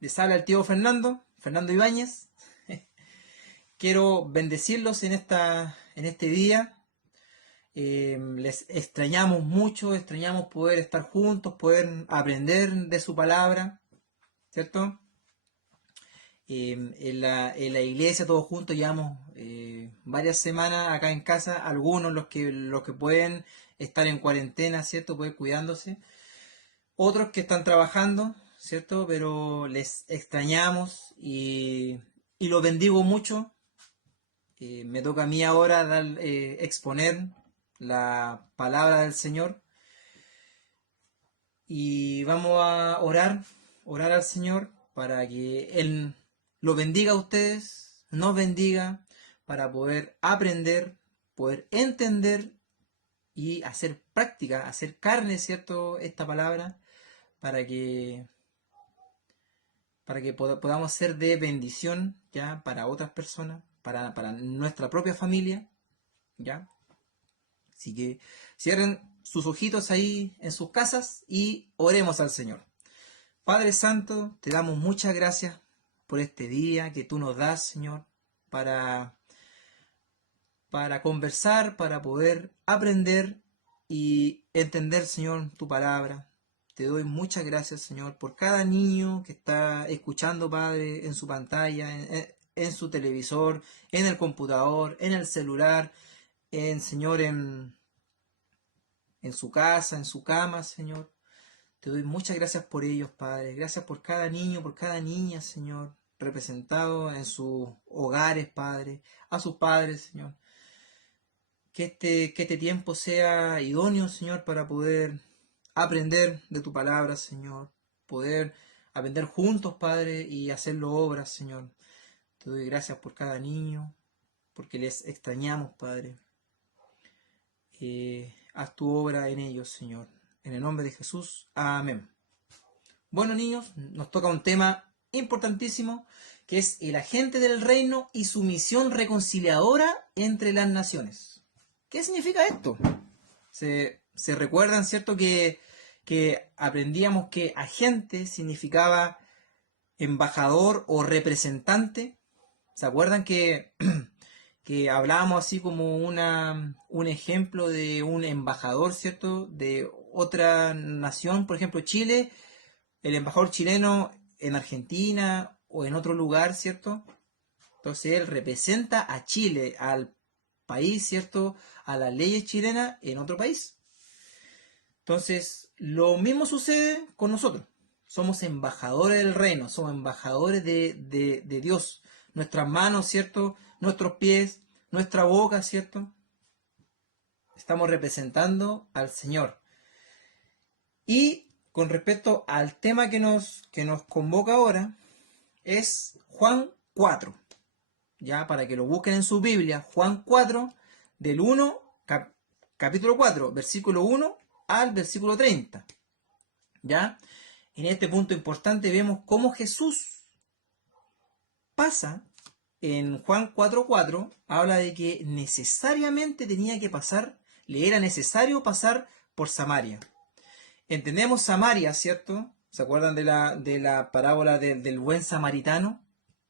Les habla el tío Fernando Ibáñez. Quiero bendecirlos en este día. Les extrañamos mucho, extrañamos poder estar juntos, poder aprender de su palabra, ¿cierto? En la iglesia todos juntos llevamos varias semanas acá en casa, algunos los que pueden estar en cuarentena, ¿cierto? Pueden cuidándose. Otros que están trabajando, ¿cierto? Pero les extrañamos y los bendigo mucho. Me toca a mí ahora exponer la palabra del Señor y vamos a orar al Señor para que Él lo bendiga a ustedes, nos bendiga, para poder aprender, poder entender y hacer práctica, hacer carne, ¿cierto? Esta palabra para que podamos ser de bendición ya para otras personas, para nuestra propia familia, ya. Así que cierren sus ojitos ahí en sus casas y oremos al Señor. Padre Santo, te damos muchas gracias por este día que tú nos das, Señor, para, para conversar, para poder aprender y entender, Señor, tu palabra. Te doy muchas gracias, Señor, por cada niño que está escuchando, Padre, en su pantalla, en su televisor, en el computador, en el celular, Señor, en su casa, en su cama, Señor. Te doy muchas gracias por ellos, Padre. Gracias por cada niño, por cada niña, Señor, representado en sus hogares, Padre, a sus padres, Señor. Que este tiempo sea idóneo, Señor, para poder aprender de tu palabra, Señor. Poder aprender juntos, Padre, y hacerlo obras, Señor. Te doy gracias por cada niño, porque les extrañamos, Padre. Haz tu obra en ellos, Señor. En el nombre de Jesús. Amén. Bueno, niños, nos toca un tema importantísimo, que es el agente del reino y su misión reconciliadora entre las naciones. ¿Qué significa esto? Se recuerdan, ¿cierto? Que aprendíamos que agente significaba embajador o representante. ¿Se acuerdan que hablábamos así como un ejemplo de un embajador, ¿cierto? De otra nación, por ejemplo, Chile, el embajador chileno en Argentina o en otro lugar, ¿cierto? Entonces él representa a Chile, al país, ¿cierto? A las leyes chilenas en otro país. Entonces, lo mismo sucede con nosotros. Somos embajadores del reino, somos embajadores de Dios. Nuestras manos, ¿cierto? Nuestros pies, nuestra boca, ¿cierto? Estamos representando al Señor. Y con respecto al tema que nos convoca ahora, es Juan 4. Ya, para que lo busquen en su Biblia, Juan 4, del 1, capítulo 4, versículo 1 al versículo 30. ¿Ya? En este punto importante vemos cómo Jesús pasa en Juan 4:4, habla de que necesariamente tenía que pasar, le era necesario pasar por Samaria. Entendemos Samaria, ¿cierto? ¿Se acuerdan de la parábola del buen samaritano?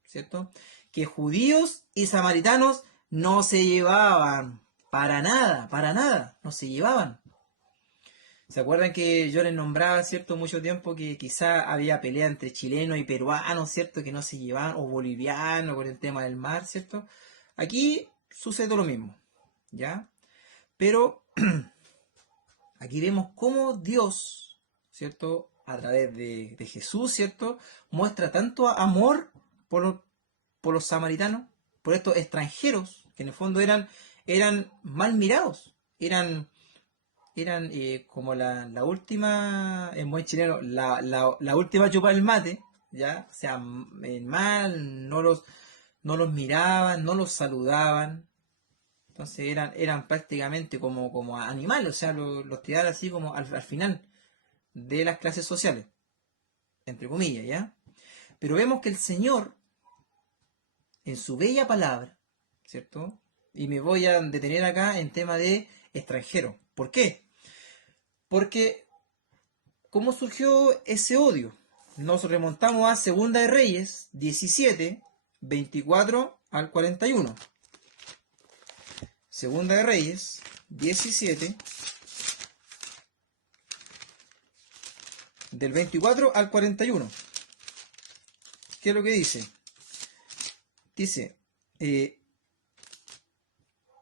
¿Cierto? Que judíos y samaritanos no se llevaban para nada, no se llevaban. ¿Se acuerdan que yo les nombraba, cierto, mucho tiempo que quizá había pelea entre chilenos y peruanos, cierto, que no se llevaban, o bolivianos por el tema del mar, cierto? Aquí sucede lo mismo, ¿ya? Pero aquí vemos cómo Dios, ¿cierto? A través de Jesús, ¿cierto? Muestra tanto amor por los samaritanos, por estos extranjeros, que en el fondo eran mal mirados, eran como la última, en buen chileno, la última chupa del mate, ¿ya? O sea, mal, no los miraban, no los saludaban. Entonces eran prácticamente como animales, o sea, los tiraban así como al final de las clases sociales, entre comillas, ¿ya? Pero vemos que el Señor, en su bella palabra, ¿cierto? Y me voy a detener acá en tema de extranjero. ¿Por qué? Porque, ¿cómo surgió ese odio? nos remontamos a Segunda de Reyes 17, 24 al 41. Segunda de Reyes 17, del 24 al 41. ¿Qué es lo que dice? Dice,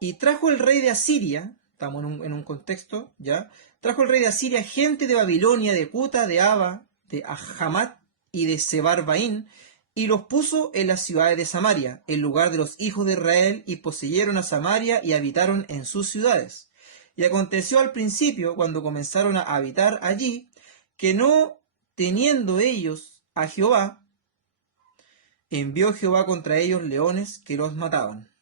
y trajo el rey de Asiria, estamos en un contexto, ¿ya? Trajo el rey de Asiria gente de Babilonia, de Cuta, de Aba, de Hamat y de Sebarbaín, y los puso en las ciudades de Samaria, en lugar de los hijos de Israel, y poseyeron a Samaria y habitaron en sus ciudades. Y aconteció al principio, cuando comenzaron a habitar allí, que no teniendo ellos a Jehová, envió Jehová contra ellos leones que los mataban.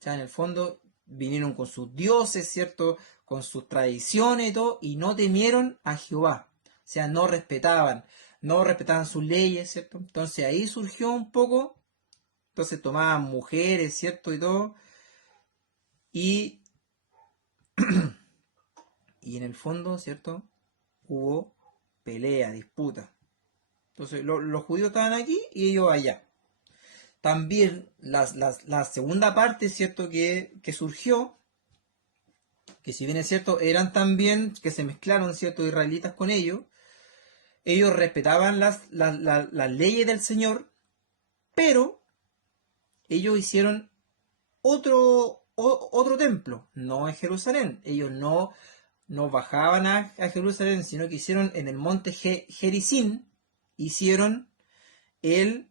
Ya en el fondo vinieron con sus dioses, ¿cierto? Con sus tradiciones y todo, y no temieron a Jehová. O sea, no respetaban sus leyes, ¿cierto? Entonces ahí surgió un poco, entonces tomaban mujeres, ¿cierto? Y todo, y, y en el fondo, ¿cierto? Hubo pelea, disputa. Entonces los judíos estaban aquí y ellos allá. También la segunda parte, ¿cierto? Que surgió, que si bien es cierto, eran también, que se mezclaron, ¿cierto? Israelitas con ellos respetaban las leyes del Señor, pero ellos hicieron otro templo, no en Jerusalén. Ellos no bajaban a Jerusalén, sino que hicieron en el monte Gerizim, hicieron el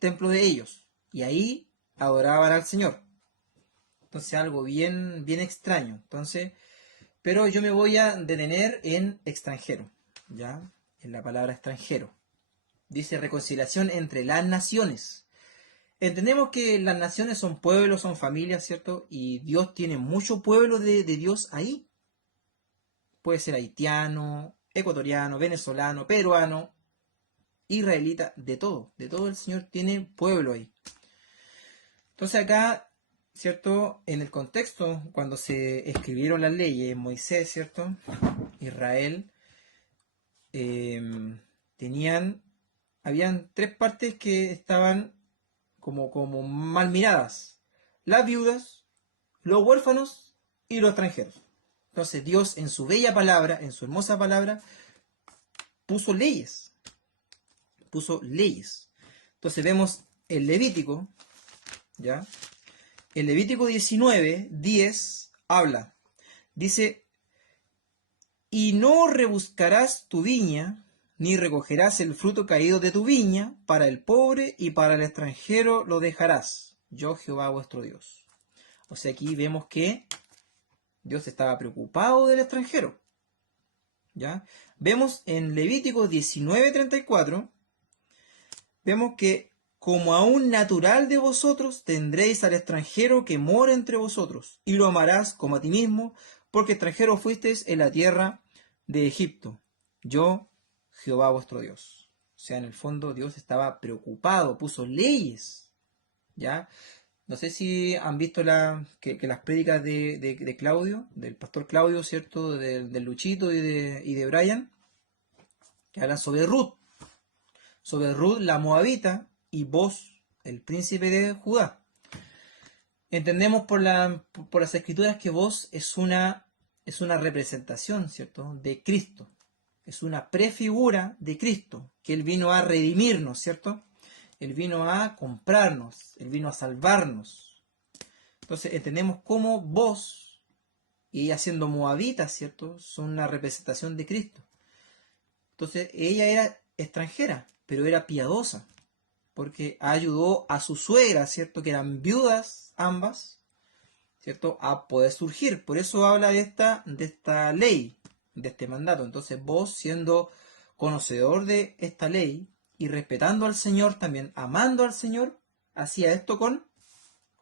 templo de ellos. Y ahí adoraban al Señor. Entonces algo bien extraño. Entonces, pero yo me voy a detener en extranjero, ¿ya? En la palabra extranjero. Dice reconciliación entre las naciones. Entendemos que las naciones son pueblos, son familias, ¿cierto? Y Dios tiene mucho pueblo de Dios ahí. Puede ser haitiano, ecuatoriano, venezolano, peruano, israelita, de todo el Señor tiene pueblo ahí. Entonces acá, ¿cierto? En el contexto, cuando se escribieron las leyes, Moisés, ¿cierto? Israel, habían tres partes que estaban como mal miradas: las viudas, los huérfanos y los extranjeros. Entonces Dios, en su bella palabra, en su hermosa palabra, puso leyes. Entonces vemos el Levítico, ¿ya? El Levítico 19, 10 habla, dice: y no rebuscarás tu viña, ni recogerás el fruto caído de tu viña, para el pobre y para el extranjero lo dejarás, yo Jehová vuestro Dios. O sea, aquí vemos que Dios estaba preocupado del extranjero, ¿ya? Vemos en Levítico 19:34, vemos que como a un natural de vosotros tendréis al extranjero que mora entre vosotros, y lo amarás como a ti mismo, porque extranjero fuisteis en la tierra de Egipto, yo Jehová vuestro Dios. O sea, en el fondo Dios estaba preocupado, puso leyes, ¿ya? No sé si han visto que las prédicas de Claudio, del pastor Claudio, ¿cierto? Del Luchito y de Brian, que hablan sobre Ruth la moabita, y vos, el príncipe de Judá. Entendemos por las escrituras que vos es una representación, ¿cierto? De Cristo. Es una prefigura de Cristo, que Él vino a redimirnos, ¿cierto? Él vino a comprarnos, Él vino a salvarnos. Entonces entendemos cómo vos, y ella siendo moabita, ¿cierto? Son una representación de Cristo. Entonces ella era extranjera, pero era piadosa, porque ayudó a su suegra, ¿cierto? Que eran viudas ambas, ¿cierto? A poder surgir. Por eso habla de esta ley, de este mandato. Entonces vos, siendo conocedor de esta ley y respetando al Señor también, amando al Señor, hacía esto con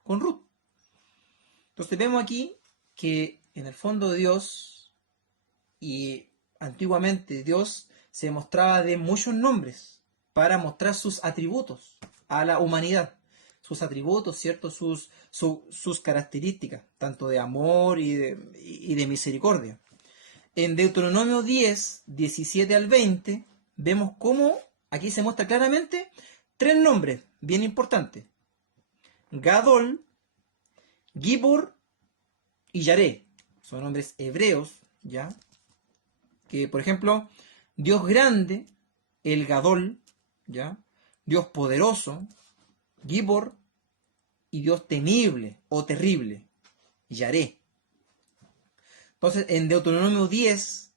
Ruth. Entonces vemos aquí que en el fondo Dios, y antiguamente Dios se mostraba de muchos nombres para mostrar sus atributos a la humanidad. Sus atributos, ¿cierto? Sus características, tanto de amor y de misericordia. En Deuteronomio 10, 17 al 20, vemos cómo aquí se muestra claramente tres nombres bien importantes: Gadol, Gibor y Yaré. Son nombres hebreos, ¿ya? Que, por ejemplo, Dios grande, el Gadol, ¿ya? Dios poderoso, Gibor, y Dios temible o terrible, Yaré. Entonces, en Deuteronomio 10,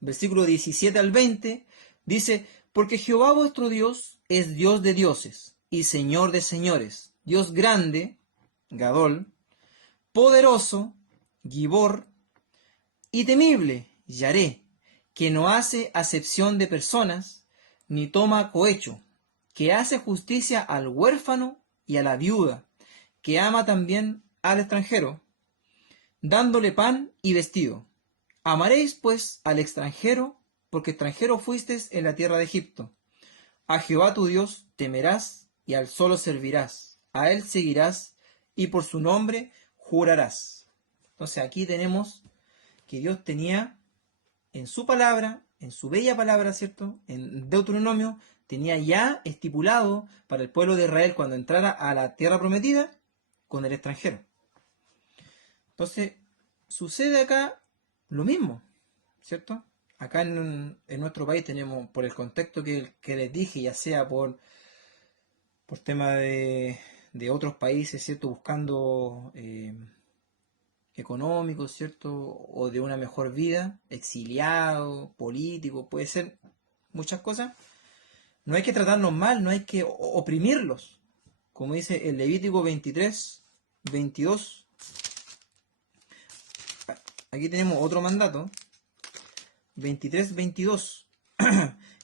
versículo 17 al 20, dice: porque Jehová vuestro Dios es Dios de dioses y Señor de señores, Dios grande, Gadol, poderoso, Gibor, y temible, Yaré, que no hace acepción de personas, ni toma cohecho, que hace justicia al huérfano y a la viuda, que ama también al extranjero, dándole pan y vestido. Amaréis pues al extranjero, porque extranjero fuisteis en la tierra de Egipto. A Jehová tu Dios temerás y al solo servirás, a él seguirás y por su nombre jurarás. Entonces aquí tenemos que Dios tenía en su palabra, en su bella palabra, ¿cierto? En Deuteronomio, tenía ya estipulado para el pueblo de Israel cuando entrara a la tierra prometida con el extranjero. Entonces, sucede acá lo mismo, ¿cierto? Acá en nuestro país tenemos, por el contexto que les dije, ya sea por tema de otros países, ¿cierto? Buscando económicos, ¿cierto? O de una mejor vida, exiliado, político, puede ser muchas cosas. No hay que tratarlos mal, no hay que oprimirlos. Como dice el Levítico 23, 22. Aquí tenemos otro mandato, 23, 22,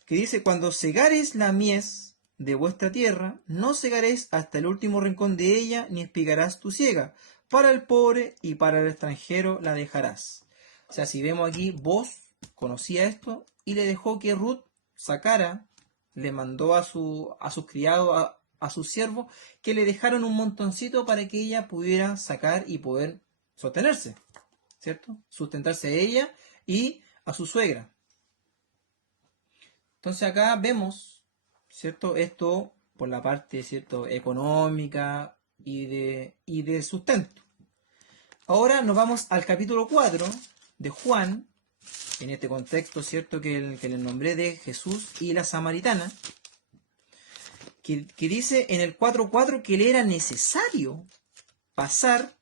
que dice: cuando segareis la mies de vuestra tierra, no segaréis hasta el último rincón de ella, ni espigarás tu siega. Para el pobre y para el extranjero la dejarás. O sea, si vemos aquí, Boz conocía esto y le dejó que Ruth sacara, le mandó a sus criados, a sus siervos, que le dejaron un montoncito para que ella pudiera sacar y poder sostenerse, ¿cierto? Sustentarse a ella y a su suegra. Entonces acá vemos, ¿cierto? Esto por la parte, ¿cierto?, económica y de sustento. Ahora nos vamos al capítulo 4 de Juan, en este contexto, ¿cierto?, que les nombré de Jesús y la samaritana, que dice en el 4:4 que le era necesario pasar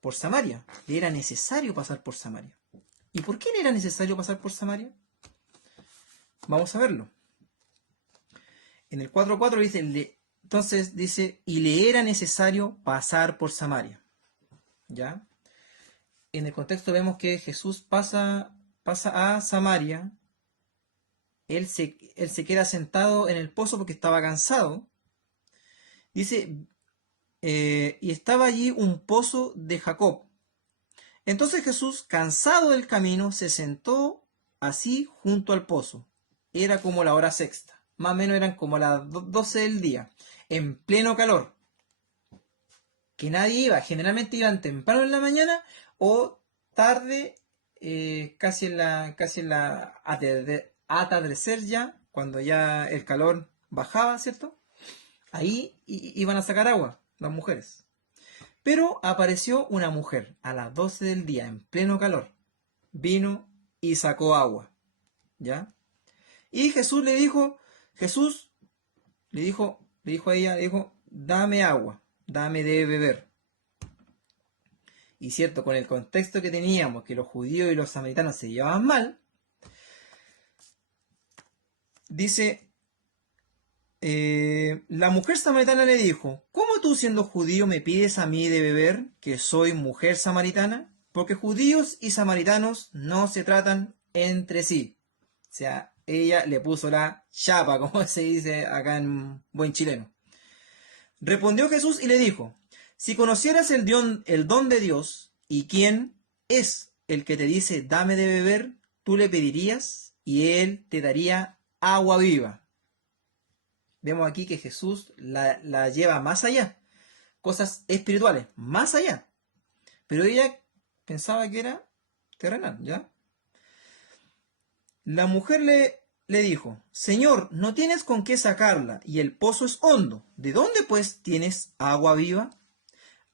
por Samaria. Le era necesario pasar por Samaria. ¿Y por qué le era necesario pasar por Samaria? Vamos a verlo. En el 4:4 dice, entonces dice, y le era necesario pasar por Samaria. ¿Ya? En el contexto vemos que Jesús pasa a Samaria. Él se queda sentado en el pozo porque estaba cansado. Dice, y estaba allí un pozo de Jacob. Entonces Jesús, cansado del camino, se sentó así junto al pozo. Era como la hora sexta. Más o menos eran como las 12 del día. En pleno calor. Que nadie iba. Generalmente iban temprano en la mañana o tarde, casi en la atardecer ya, cuando ya el calor bajaba, ¿cierto? Ahí iban a sacar agua las mujeres. Pero apareció una mujer a las 12 del día, en pleno calor. Vino y sacó agua. ¿Ya? Y Jesús le dijo a ella, dame agua, dame de beber. Y cierto, con el contexto que teníamos, que los judíos y los samaritanos se llevaban mal, dice, la mujer samaritana le dijo: ¿cómo tú, siendo judío, me pides a mí de beber, que soy mujer samaritana? Porque judíos y samaritanos no se tratan entre sí. O sea, ella le puso la chapa, como se dice acá en buen chileno. Respondió Jesús y le dijo: si conocieras el don de Dios, y quién es el que te dice dame de beber, tú le pedirías y él te daría agua viva. Vemos aquí que Jesús la lleva más allá, cosas espirituales, más allá. Pero ella pensaba que era terrenal, ¿ya? La mujer le dijo, Señor, no tienes con qué sacarla, y el pozo es hondo. ¿De dónde pues tienes agua viva?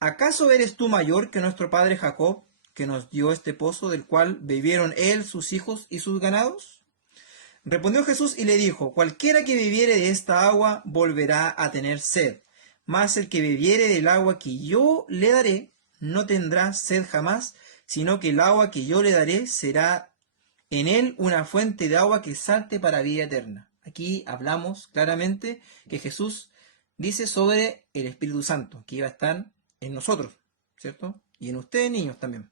¿Acaso eres tú mayor que nuestro padre Jacob, que nos dio este pozo del cual bebieron él, sus hijos y sus ganados? Respondió Jesús y le dijo, cualquiera que bebiere de esta agua volverá a tener sed, mas el que bebiere del agua que yo le daré no tendrá sed jamás, sino que el agua que yo le daré será en él una fuente de agua que salte para vida eterna. Aquí hablamos claramente que Jesús dice sobre el Espíritu Santo, que iba a estar en nosotros, ¿cierto? Y en ustedes, niños, también.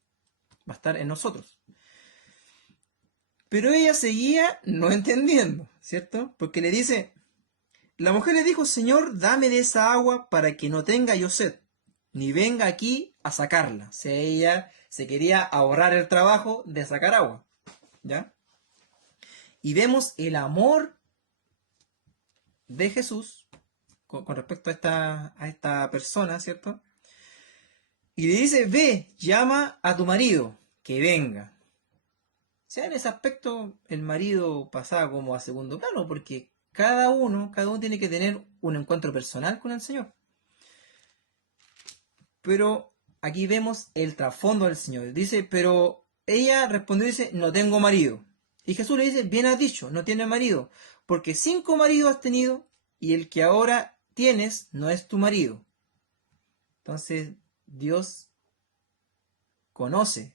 Va a estar en nosotros. Pero ella seguía no entendiendo, ¿cierto? Porque le dice, la mujer le dijo, Señor, dame de esa agua para que no tenga yo sed, ni venga aquí a sacarla. O sea, ella se quería ahorrar el trabajo de sacar agua, ¿ya? Y vemos el amor de Jesús con respecto a esta persona, ¿cierto? Y le dice, ve, llama a tu marido, que venga. O sea, en ese aspecto el marido pasaba como a segundo plano, porque cada uno tiene que tener un encuentro personal con el Señor. Pero aquí vemos el trasfondo del Señor. Dice, pero ella respondió y dice, no tengo marido. Y Jesús le dice, bien has dicho, no tienes marido, porque 5 maridos has tenido y el que ahora tienes no es tu marido. Entonces, Dios conoce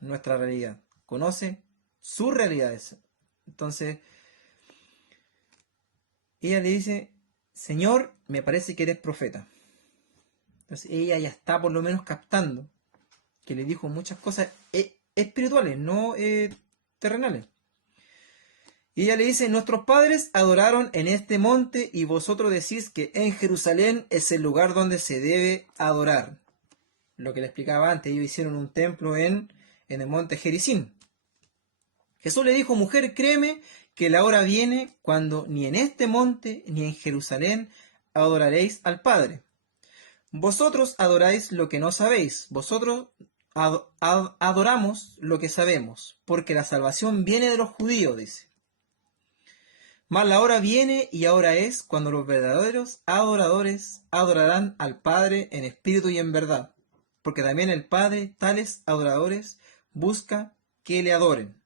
nuestra realidad, conoce sus realidades. Entonces, ella le dice, Señor, me parece que eres profeta. Entonces, ella ya está por lo menos captando que le dijo muchas cosas espirituales, no terrenales. Y ella le dice, nuestros padres adoraron en este monte y vosotros decís que en Jerusalén es el lugar donde se debe adorar. Lo que le explicaba antes, ellos hicieron un templo en el monte Gerizim. Jesús le dijo, mujer, créeme que la hora viene cuando ni en este monte ni en Jerusalén adoraréis al Padre. Vosotros adoráis lo que no sabéis, vosotros adoramos lo que sabemos, porque la salvación viene de los judíos, dice. Mas la hora viene y ahora es cuando los verdaderos adoradores adorarán al Padre en espíritu y en verdad, porque también el Padre tales adoradores busca que le adoren.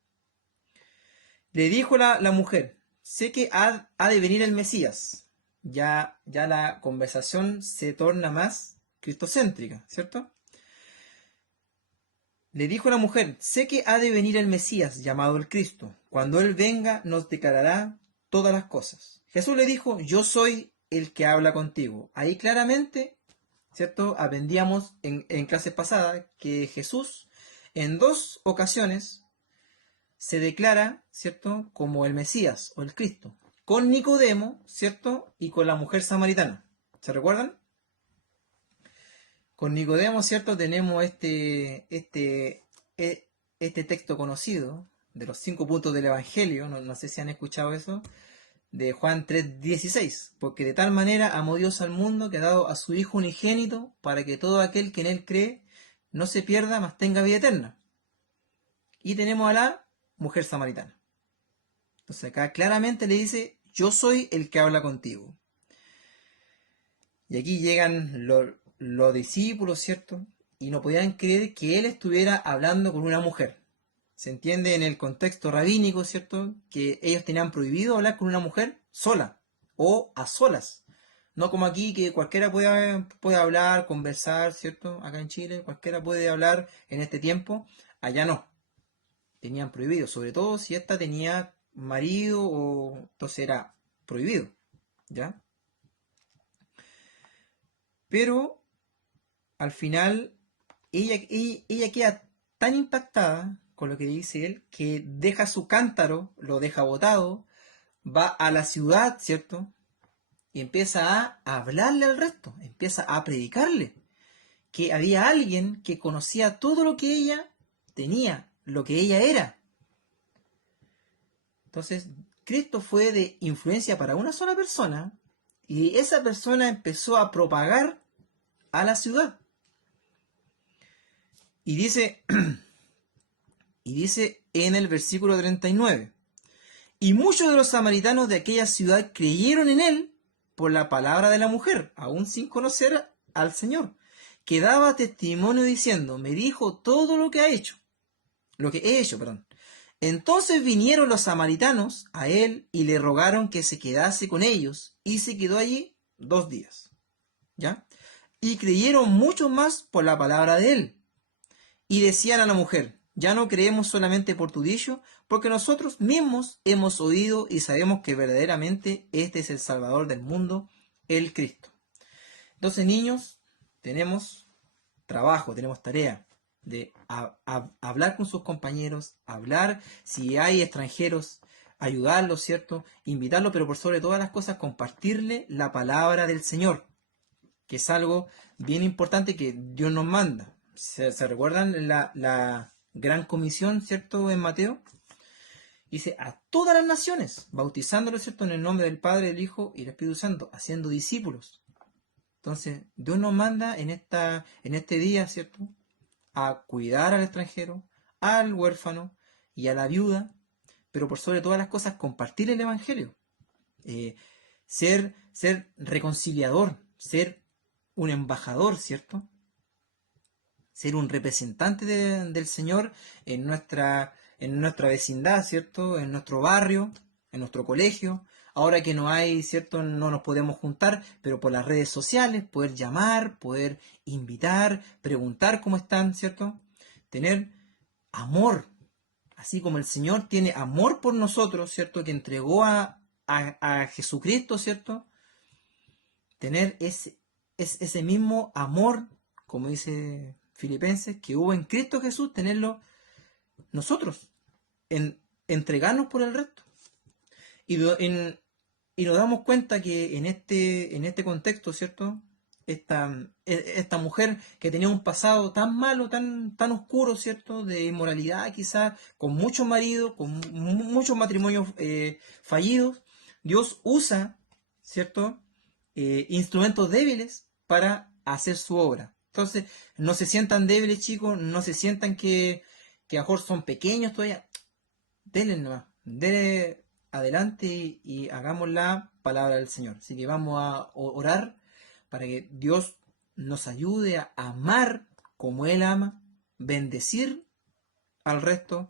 Le dijo la mujer, sé que ha de venir el Mesías. Ya la conversación se torna más cristocéntrica, ¿cierto? Le dijo la mujer, sé que ha de venir el Mesías, llamado el Cristo. Cuando Él venga, nos declarará todas las cosas. Jesús le dijo, yo soy el que habla contigo. Ahí claramente, ¿cierto? Aprendíamos en clases pasadas que Jesús en 2 ocasiones se declara, ¿cierto?, como el Mesías o el Cristo, con Nicodemo, ¿cierto?, y con la mujer samaritana. ¿Se recuerdan? Con Nicodemo, ¿cierto?, tenemos este texto conocido de los 5 puntos del Evangelio, no sé si han escuchado eso, de Juan 3:16, porque de tal manera amó Dios al mundo que ha dado a su Hijo unigénito para que todo aquel que en Él cree no se pierda, mas tenga vida eterna. Y tenemos a la mujer samaritana. Entonces acá claramente le dice, yo soy el que habla contigo. Y aquí llegan los discípulos, ¿cierto? Y no podían creer que él estuviera hablando con una mujer. Se entiende en el contexto rabínico, ¿cierto? Que ellos tenían prohibido hablar con una mujer sola o a solas. No como aquí que cualquiera puede hablar, conversar, ¿cierto? Acá en Chile cualquiera puede hablar en este tiempo. Allá no. Tenían prohibido, sobre todo si ésta tenía marido o entonces era prohibido, ¿ya? Pero al final ella queda tan impactada con lo que dice él que deja su cántaro, lo deja botado, va a la ciudad, ¿cierto? Y empieza a hablarle al resto, empieza a predicarle que había alguien que conocía todo lo que ella tenía, lo que ella era. Entonces, Cristo fue de influencia para una sola persona y esa persona empezó a propagar a la ciudad. Y dice en el versículo 39, Y muchos de los samaritanos de aquella ciudad creyeron en él por la palabra de la mujer, aún sin conocer al Señor, que daba testimonio diciendo, me dijo todo lo que he hecho, perdón. Entonces vinieron los samaritanos a él y le rogaron que se quedase con ellos, y se quedó allí 2 días. ¿Ya? Y creyeron muchos más por la palabra de él. Y decían a la mujer, ya no creemos solamente por tu dicho, porque nosotros mismos hemos oído y sabemos que verdaderamente este es el Salvador del mundo, el Cristo. Entonces, niños, tenemos trabajo, tenemos tarea de hablar con sus compañeros, hablar si hay extranjeros, ayudarlos, ¿cierto? Invitarlos, pero por sobre todas las cosas, compartirle la palabra del Señor, que es algo bien importante que Dios nos manda. ¿Se recuerdan la gran comisión, ¿cierto? En Mateo. Dice, a todas las naciones, bautizándolos, ¿cierto? En el nombre del Padre, del Hijo y del Espíritu Santo, haciendo discípulos. Entonces, Dios nos manda en este día, ¿cierto? A cuidar al extranjero, al huérfano y a la viuda, pero por sobre todas las cosas, compartir el Evangelio. Ser reconciliador, ser un embajador, ¿cierto? Ser un representante del Señor en nuestra vecindad, ¿cierto? En nuestro barrio, en nuestro colegio. Ahora que no hay, ¿cierto? No nos podemos juntar, pero por las redes sociales, poder llamar, poder invitar, preguntar cómo están, ¿cierto? Tener amor, así como el Señor tiene amor por nosotros, ¿cierto? Que entregó a Jesucristo, ¿cierto? Tener ese mismo amor, como dice Filipenses, que hubo en Cristo Jesús, tenerlo nosotros, entregarnos por el resto. Y nos damos cuenta que en este contexto, ¿cierto? Esta mujer que tenía un pasado tan malo, tan oscuro, ¿cierto? De inmoralidad quizás, con muchos maridos, con muchos matrimonios fallidos, Dios usa, ¿cierto? Instrumentos débiles para hacer su obra. Entonces, no se sientan débiles, chicos, no se sientan que a lo mejor son pequeños todavía. Denle nomás, denle adelante y hagamos la palabra del Señor. Así que vamos a orar para que Dios nos ayude a amar como Él ama, bendecir al resto,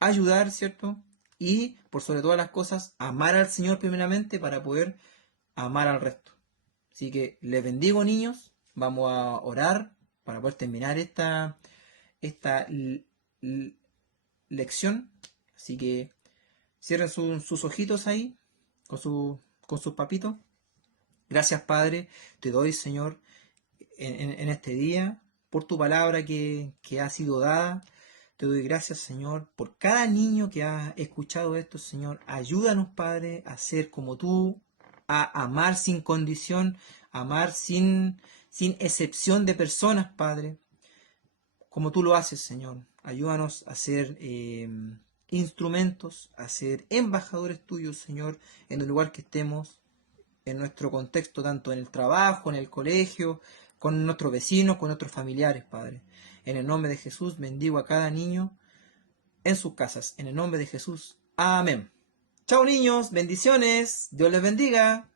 ayudar, ¿cierto? Y por sobre todas las cosas, amar al Señor primeramente para poder amar al resto. Así que les bendigo, niños. Vamos a orar para poder terminar esta lección. Así que cierren sus ojitos ahí con sus papitos. Gracias, Padre. Te doy, Señor, en este día por tu palabra que ha sido dada. Te doy gracias, Señor, por cada niño que ha escuchado esto, Señor. Ayúdanos, Padre, a ser como tú, a amar sin condición, amar sin excepción de personas, Padre, como tú lo haces, Señor. Ayúdanos a ser instrumentos, a ser embajadores tuyos, Señor, en el lugar que estemos, en nuestro contexto, tanto en el trabajo, en el colegio, con nuestros vecinos, con nuestros familiares, Padre. En el nombre de Jesús, bendigo a cada niño en sus casas. En el nombre de Jesús. Amén. Chao, niños. Bendiciones. Dios les bendiga.